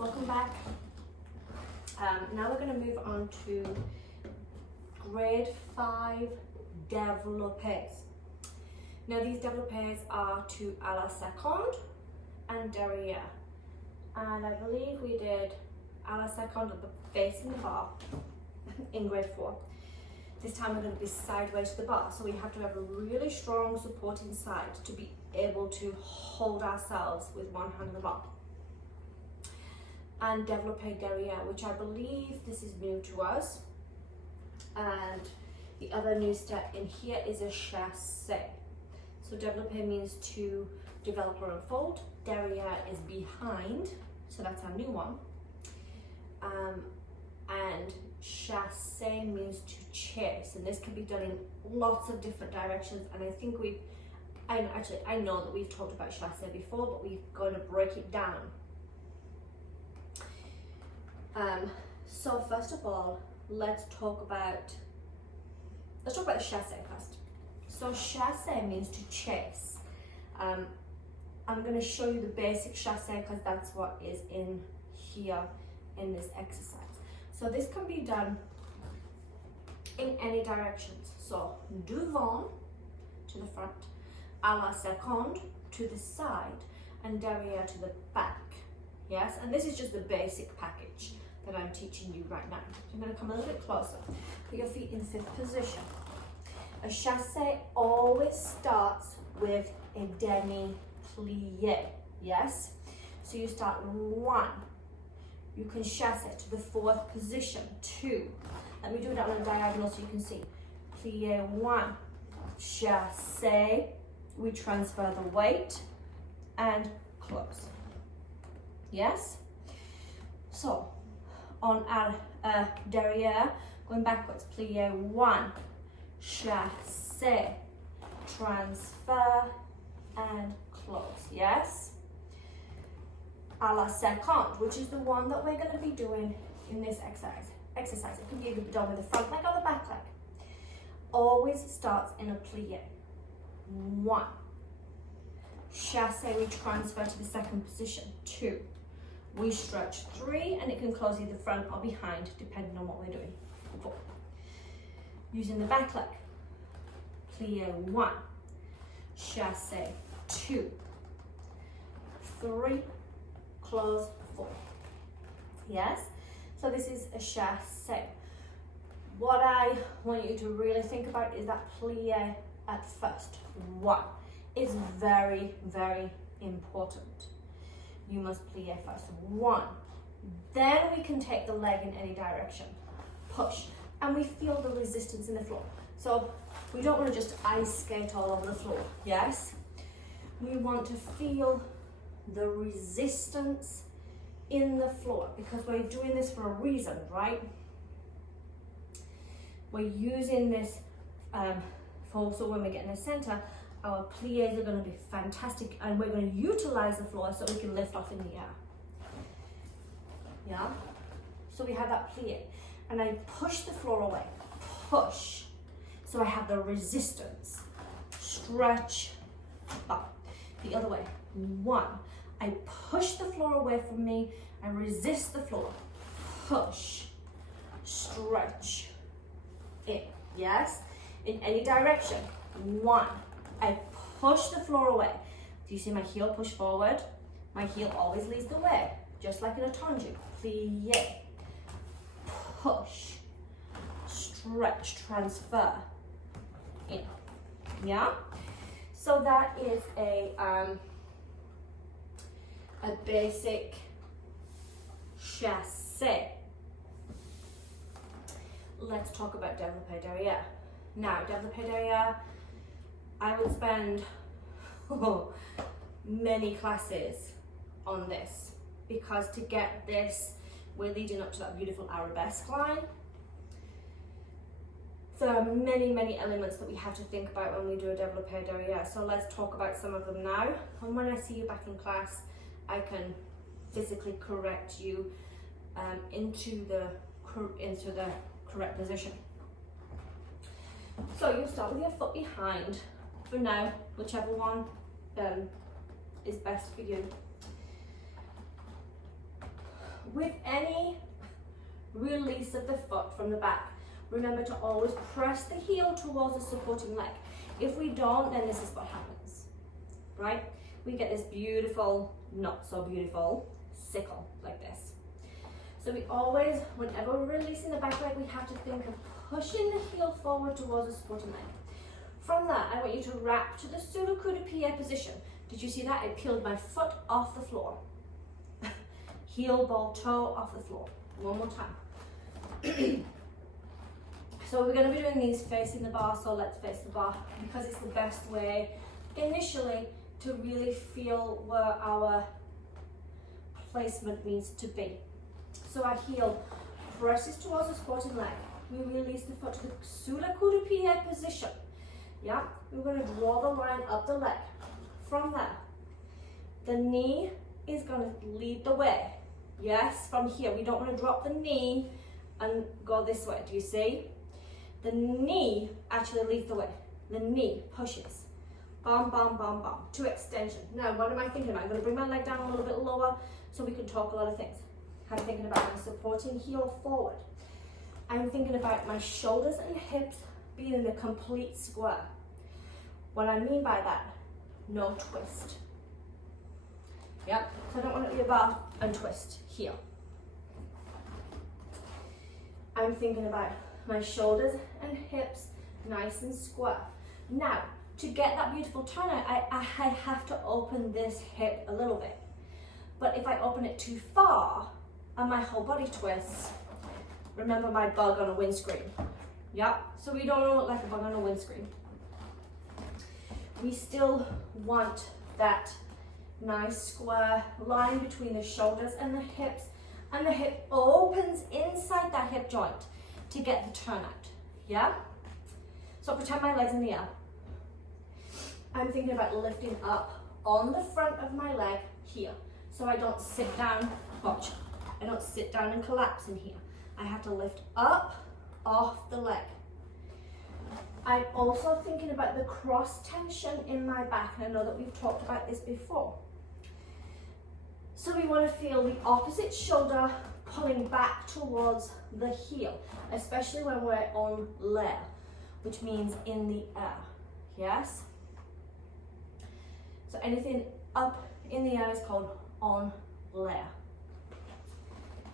welcome back. Now we're going to move on to grade 5 développés. Now these développés are to à la seconde and derrière. And I believe we did à la seconde at the base in the bar in grade 4. This time we're going to be sideways to the bar, so we have to have a really strong supporting side to be able to hold ourselves with one hand on the bar. And développé derrière, which I believe this is new to us. And the other new step in here is a chassé. So développé means to develop or unfold. Derrière is behind, so that's our new one. And chassé means to chase, and this can be done in lots of different directions. And I think I know that we've talked about chassé before, but we're going to break it down. So first of all, let's talk about the chassé first. So chassé means to chase. I'm going to show you the basic chassé because that's what is in here in this exercise. So this can be done in any directions. So devant to the front, à la seconde to the side, and derrière to the back. Yes, and this is just the basic package that I'm teaching you right now. So I'm going to come a little bit closer. Put your feet in 5th position. A chassé always starts with a demi-plié. Yes, so you start 1. You can chassé to the 4th position, 2. Let me do it on a diagonal so you can see. Plié 1, chassé, we transfer the weight, and close. Yes? So, on our derrière, going backwards, plié 1, chassé, transfer, and close. Yes? À la seconde, which is the one that we're going to be doing in this exercise. It can be either done with the front leg or the back leg. Always starts in a plié. 1. Chassé, we transfer to the 2nd position. 2. We stretch 3, and it can close either front or behind, depending on what we're doing. 4. Using the back leg. Plié 1. Chassé 2. 3. Close 4. Yes? So this is a chassé. What I want you to really think about is that plié at first. 1. It's very, very important. You must plié first. 1. Then we can take the leg in any direction. Push. And we feel the resistance in the floor. So we don't want to just ice skate all over the floor. Yes? We want to feel the resistance in the floor, because we're doing this for a reason, right? We're using this so when we get in the center, our pliés are going to be fantastic, and we're going to utilize the floor so we can lift off in the air. Yeah? So we have that plié, and I push the floor away. Push. So I have the resistance. Stretch up. The other way. 1. I push the floor away from me. I resist the floor. Push. Stretch. In. Yes? In any direction. 1. I push the floor away. Do you see my heel push forward? My heel always leads the way, just like in a tendu. Plié. Push. Stretch. Transfer. In. Yeah? So that is a basic chassé. Let's talk about développé derrière. Now, développé derrière, I would spend many classes on this, because to get this, we're leading up to that beautiful arabesque line. There are many, many elements that we have to think about when we do a développé derrière. So let's talk about some of them now. And when I see you back in class, I can physically correct you into the correct position. So you start with your foot behind. For now, whichever one is best for you. with any release of the foot from the back, remember to always press the heel towards the supporting leg. If we don't, then this is what happens, right? We get this beautiful, not so beautiful sickle like this. So we always, whenever we're releasing the back leg, we have to think of pushing the heel forward towards the supporting leg. From that, I want you to wrap to the Sulakuda Pie position. Did you see that? I peeled my foot off the floor. Heel, ball, toe off the floor. One more time. So we're going to be doing these facing the bar, so let's face the bar because it's the best way initially to really feel where our placement needs to be. So our heel presses towards the supporting leg. We release the foot to the Sulakuda Pie position. Yeah, we're going to draw the line up the leg. From there, the knee is going to lead the way. Yes, from here, we don't want to drop the knee and go this way. Do you see? The knee actually leads the way. The knee pushes. Bam, bam, bam, bam, to extension. Now, what am I thinking about? I'm going to bring my leg down a little bit lower so we can talk a lot of things. I'm thinking about my supporting heel forward. I'm thinking about my shoulders and hips being in a complete square. What I mean by that, no twist. Yep, so I don't want it to be a bar and twist here. I'm thinking about my shoulders and hips nice and square. Now, to get that beautiful turnout, I have to open this hip a little bit. But if I open it too far and my whole body twists, remember my bug on a windscreen. Yep, so we don't want to look like a bug on a windscreen. We still want that nice square line between the shoulders and the hips, and the hip opens inside that hip joint to get the turnout. Yeah? So pretend my leg's in the air. I'm thinking about lifting up on the front of my leg here. So I don't sit down, watch, I don't sit down and collapse in here. I have to lift up off the leg. I'm also thinking about the cross tension in my back, and I know that we've talked about this before. So we want to feel the opposite shoulder pulling back towards the heel, especially when we're on layer, which means in the air, yes? So anything up in the air is called on layer.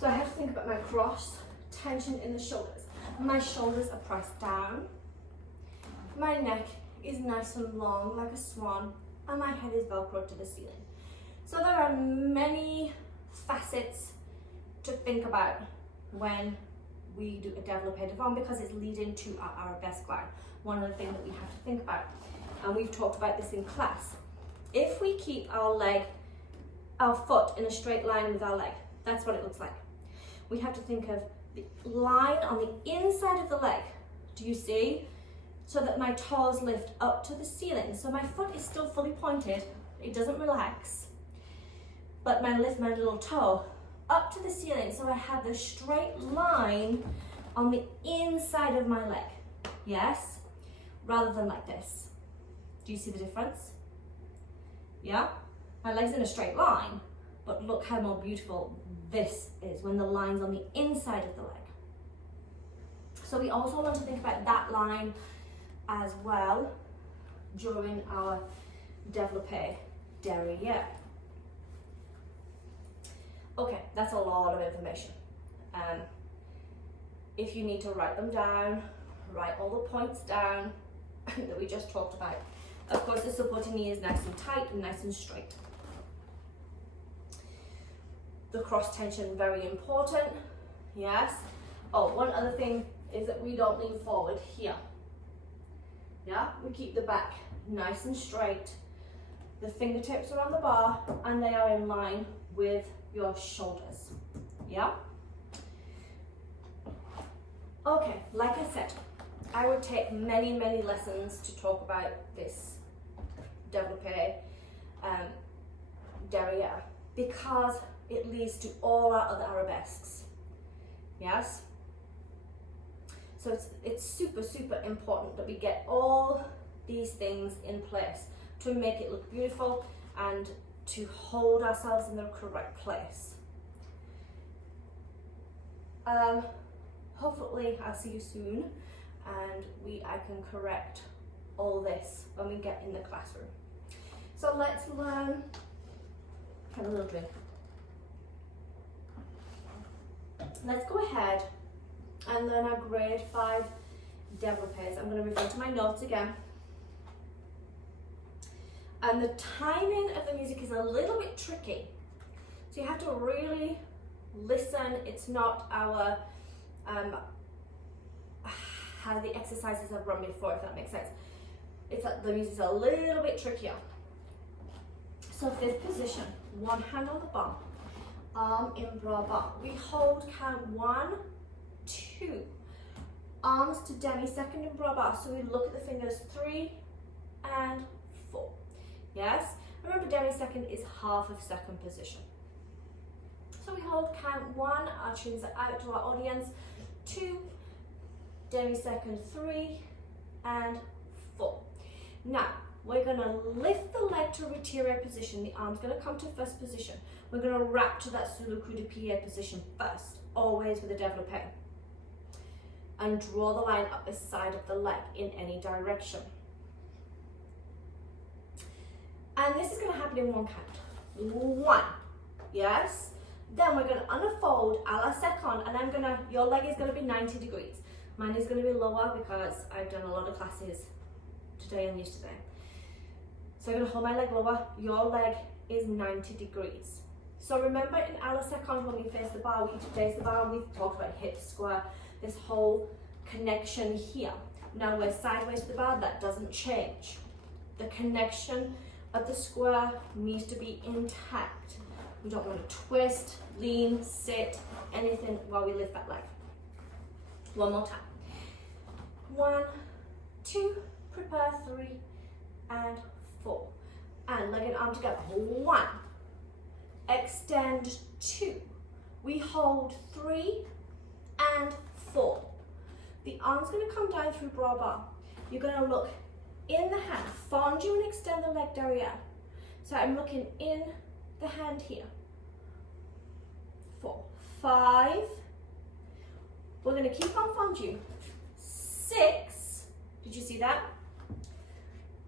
So I have to think about my cross tension in the shoulders. My shoulders are pressed down. My neck is nice and long like a swan, and my head is velcroed to the ceiling. So there are many facets to think about when we do a développé devant because it's leading to our arabesque line. One of the things that we have to think about, and we've talked about this in class. If we keep our foot in a straight line with our leg, that's what it looks like. We have to think of the line on the inside of the leg. Do you see? So that my toes lift up to the ceiling. So my foot is still fully pointed, it doesn't relax, but I lift my little toe up to the ceiling so I have the straight line on the inside of my leg, yes? Rather than like this. Do you see the difference? Yeah? My leg's in a straight line, but look how more beautiful this is when the line's on the inside of the leg. So we also want to think about that line as well during our développé derrière. Okay, that's a lot of information. If you need to write them down, write all the points down that we just talked about. Of course, the supporting knee is nice and tight and nice and straight. The cross tension, very important, yes. Oh, one other thing is that we don't lean forward here. Yeah, we keep the back nice and straight. The fingertips are on the bar and they are in line with your shoulders. Yeah? Okay, like I said, I would take many, many lessons to talk about this développé derrière because it leads to all our other arabesques. Yes? So it's super, super important that we get all these things in place to make it look beautiful and to hold ourselves in the correct place. Hopefully I'll see you soon, and I can correct all this when we get in the classroom. So let's learn a little bit. Let's go ahead and learn our grade 5 développés. I'm going to refer to my notes again. And the timing of the music is a little bit tricky, so you have to really listen. It's not our how the exercises I've run before, if that makes sense. It's like the music's a little bit trickier. So 5th position, one hand on the bar, arm in bras bas. We hold count 1, 2, arms to demi-second in bras bas. So we look at the fingers 3 and 4. Yes? Remember, demi-second is half of second position. So we hold count 1, our chins are out to our audience, 2, demi-second 3 and 4. Now, we're going to lift the leg to retiré position. The arm's going to come to first position. We're going to wrap to that sous le coup de pied position first, always with a développé. And draw the line up the side of the leg in any direction. And this is going to happen in one count. 1, yes? Then we're going to unfold a la second, and your leg is going to be 90 degrees. Mine is going to be lower because I've done a lot of classes today and yesterday. So I'm going to hold my leg lower. Your leg is 90 degrees. So remember, in a la second, when we face the bar, we face the bar, we've talked about hip square, this whole connection here. Now we're sideways to the bar, that doesn't change. The connection of the square needs to be intact. We don't want to twist, lean, sit, anything while we lift that leg. One more time. 1, 2, prepare 3 and 4. And leg and arm together. 1, extend 2. We hold 3 and 4. The arm's going to come down through bras bas. You're going to look in the hand, fondue and extend the leg derrière. So I'm looking in the hand here. 4, 5. We're going to keep on fondue. 6. Did you see that?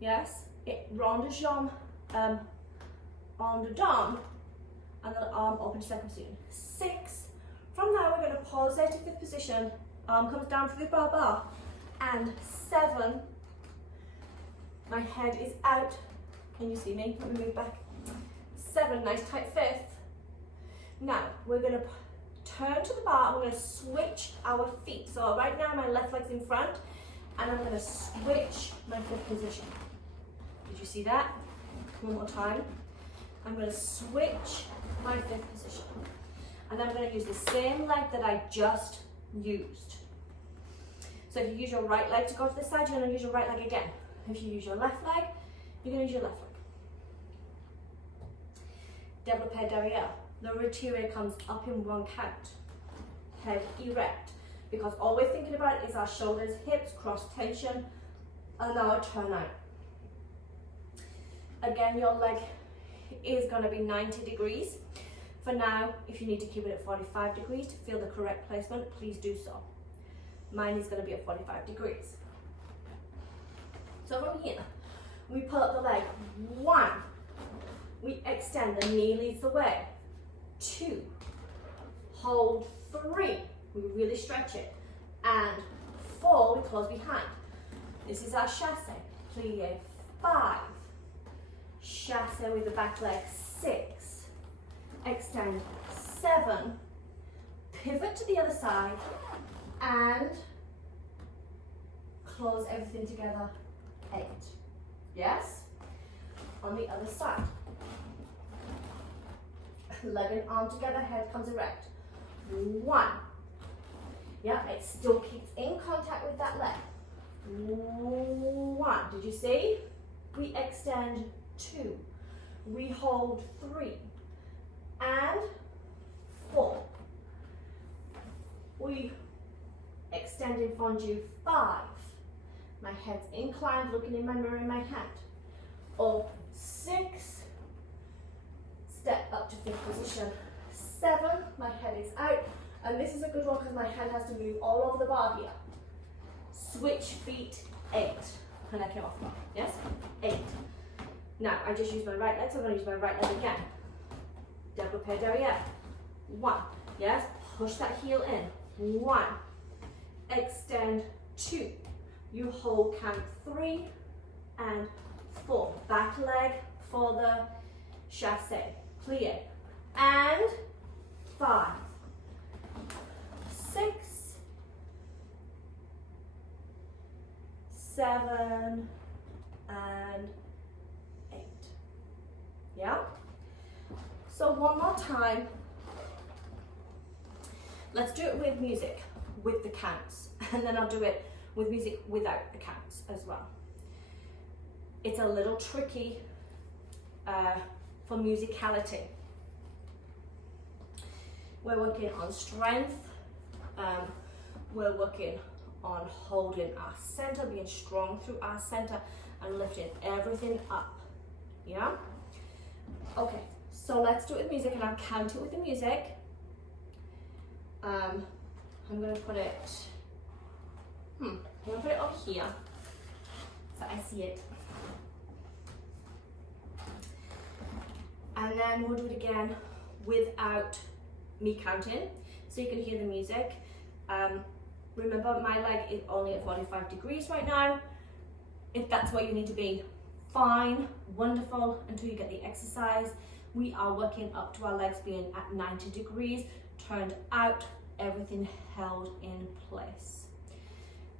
Yes. Rond de jambe en dedans, and the arm open to second position. 6. From there, we're going to pause there to 5th position. Arm comes down through the bras bas. And 7. My head is out. Can you see me? Let me move back. 7, nice tight 5th. Now, we're going to turn to the bar and we're going to switch our feet. So right now, my left leg's in front, and I'm going to switch my 5th position. Did you see that? One more time. I'm going to switch my 5th position. And I'm going to use the same leg that I just used. So if you use your right leg to go to the side, you're going to use your right leg again. If you use your left leg, you're going to use your left leg. Développé derrière. The retiré comes up in one count. Head erect. Because all we're thinking about is our shoulders, hips, cross tension, and our turn out. Again, your leg is going to be 90 degrees. For now, if you need to keep it at 45 degrees to feel the correct placement, please do so. Mine is going to be at 45 degrees. So from here, we pull up the leg. 1, we extend, the knee leads the way. 2, hold 3, we really stretch it. And 4, we close behind. This is our chassé. Plie 5, chassé with the back leg. 6, extend 7, pivot to the other side, and close everything together. 8. Yes? On the other side. Leg and arm together, head comes erect. 1. Yeah, it still keeps in contact with that leg. 1. Did you see? We extend 2. We hold 3. And 4. We extend in fondue. 5. My head's inclined, looking in my mirror in my hand. Or 6. Step up to 5th position. 7. My head is out. And this is a good one because my hand has to move all over the bar here. Switch feet, 8. And I came off the bar, yes? 8. Now, I just used my right leg, so I'm going to use my right leg again. Développé derrière. 1, yes? Push that heel in. 1. Extend, 2. You hold count 3 and 4. Back leg for the chasse. Plie. And 5, 6, 7, and 8. Yeah? So one more time. Let's do it with music, with the counts. And then I'll do it with music without the counts as well. It's a little tricky for musicality. We're working on strength. We're working on holding our center, being strong through our center and lifting everything up. Yeah? Okay, so let's do it with music and I'll count it with the music. I'm gonna put it, I'm gonna put it up here so I see it. And then we'll do it again without me counting, so you can hear the music. Remember, my leg is only at 45 degrees right now. If that's where you need to be, fine, wonderful, until you get the exercise. We are working up to our legs being at 90 degrees, turned out, everything held in place.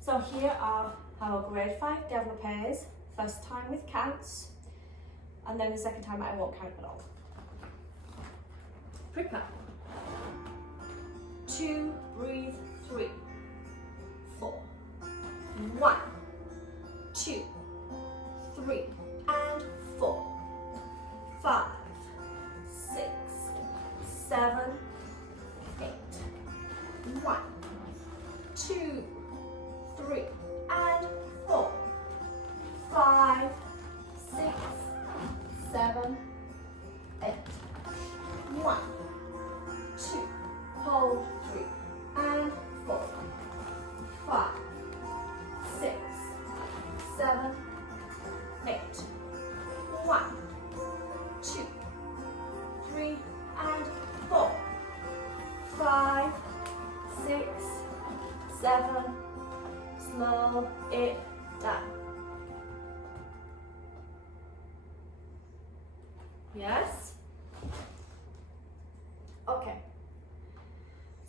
So here are our grade 5 développés, first time with counts, and then the second time I won't count at all. Prepare. 2, breathe, 3, 4, 1, 2, 3, and 4, 5, 6, 7, 8, 1, 2, 3, and 4, 5, 6, 7, 8, 1, 2, hold 3, and 4, 5, 6, 7, 8, 1, 2, 3, and 4, 5, 6, 7, slow it down. Yes? Okay.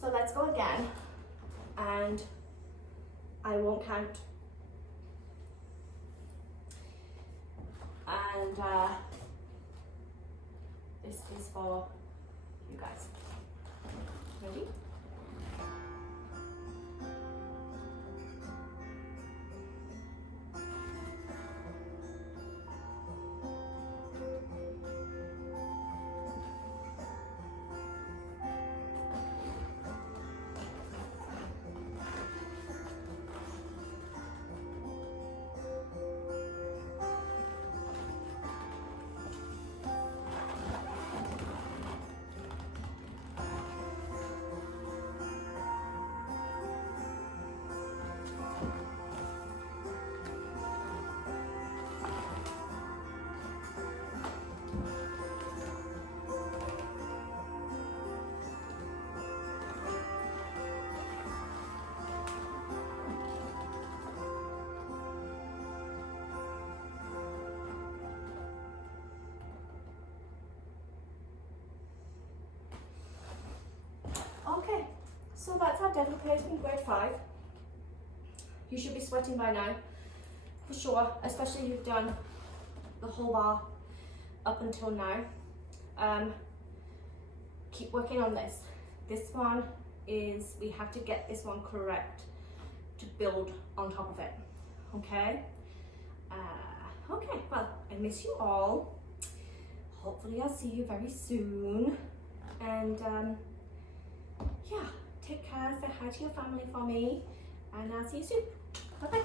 So let's go again, and I won't count. And this is for you guys. Ready? Okay, so that's our développé in grade 5. You should be sweating by now, for sure, especially if you've done the whole bar up until now. Keep working on this. This one is, we have to get this one correct to build on top of it, okay? Okay, well, I miss you all. Hopefully I'll see you very soon. And yeah, take care, say hi to your family for me, and I'll see you soon. Bye-bye.